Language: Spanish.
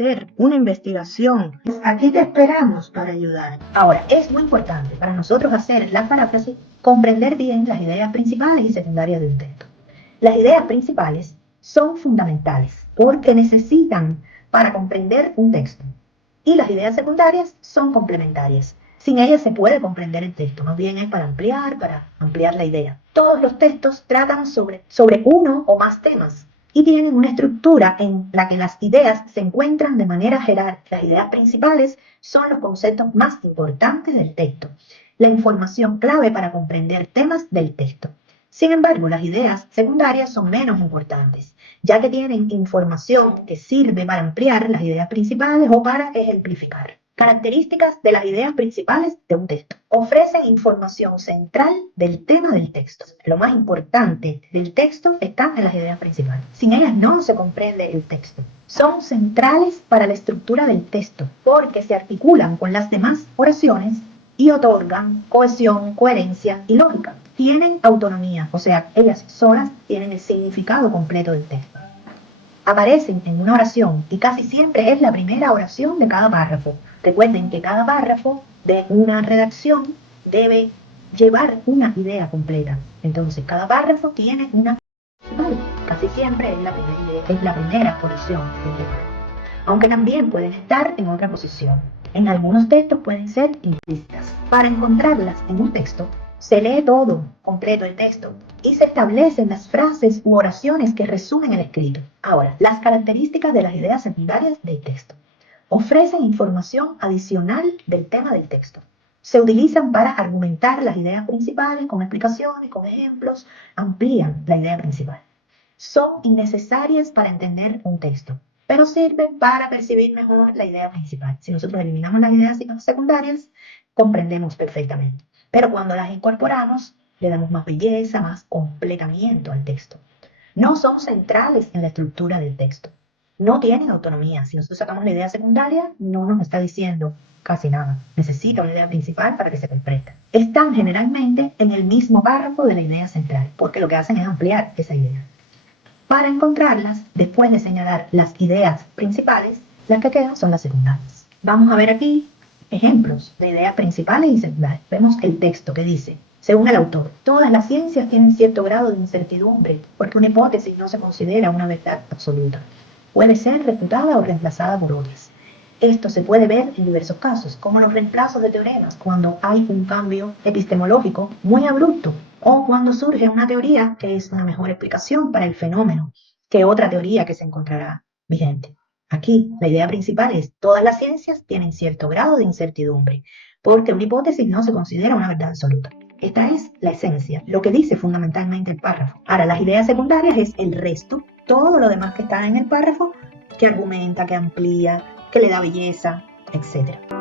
hacer una investigación, pues aquí te esperamos para ayudar. Ahora, es muy importante para nosotros hacer la paráfrasis comprender bien las ideas principales y secundarias de un texto. Las ideas principales son fundamentales porque necesitan para comprender un texto. Y las ideas secundarias son complementarias. Sin ellas se puede comprender el texto, más bien es para ampliar la idea. Todos los textos tratan sobre uno o más temas y tienen una estructura en la que las ideas se encuentran de manera jerárquica. Las ideas principales son los conceptos más importantes del texto, la información clave para comprender temas del texto. Sin embargo, las ideas secundarias son menos importantes, ya que tienen información que sirve para ampliar las ideas principales o para ejemplificar. Características de las ideas principales de un texto. Ofrecen información central del tema del texto. Lo más importante del texto está en las ideas principales. Sin ellas no se comprende el texto. Son centrales para la estructura del texto porque se articulan con las demás oraciones y otorgan cohesión, coherencia y lógica. Tienen autonomía, o sea, ellas solas tienen el significado completo del texto. Aparecen en una oración y casi siempre es la primera oración de cada párrafo. Recuerden que cada párrafo de una redacción debe llevar una idea completa. Entonces, cada párrafo tiene una casi siempre es la primera oración. Aunque también pueden estar en otra posición. En algunos textos pueden ser implícitas. Para encontrarlas en un texto, se lee todo completo el texto y se establecen las frases u oraciones que resumen el escrito. Ahora, las características de las ideas secundarias del texto. Ofrecen información adicional del tema del texto. Se utilizan para argumentar las ideas principales con explicaciones, con ejemplos, amplían la idea principal. Son innecesarias para entender un texto, pero sirven para percibir mejor la idea principal. Si nosotros eliminamos las ideas secundarias, comprendemos perfectamente. Pero cuando las incorporamos, le damos más belleza, más completamiento al texto. No son centrales en la estructura del texto. No tienen autonomía. Si nosotros sacamos la idea secundaria, no nos está diciendo casi nada. Necesita una idea principal para que se comprenda. Están generalmente en el mismo párrafo de la idea central, porque lo que hacen es ampliar esa idea. Para encontrarlas, después de señalar las ideas principales, las que quedan son las secundarias. Vamos a ver aquí ejemplos de ideas principales y secundarias. Vemos el texto que dice, según el autor, todas las ciencias tienen cierto grado de incertidumbre porque una hipótesis no se considera una verdad absoluta. Puede ser refutada o reemplazada por otras. Esto se puede ver en diversos casos, como los reemplazos de teoremas, cuando hay un cambio epistemológico muy abrupto, o cuando surge una teoría que es una mejor explicación para el fenómeno que otra teoría que se encontrará vigente. Aquí la idea principal es todas las ciencias tienen cierto grado de incertidumbre, porque una hipótesis no se considera una verdad absoluta. Esta es la esencia, lo que dice fundamentalmente el párrafo. Ahora, las ideas secundarias es el resto, todo lo demás que está en el párrafo, que argumenta, que amplía, que le da belleza, etc.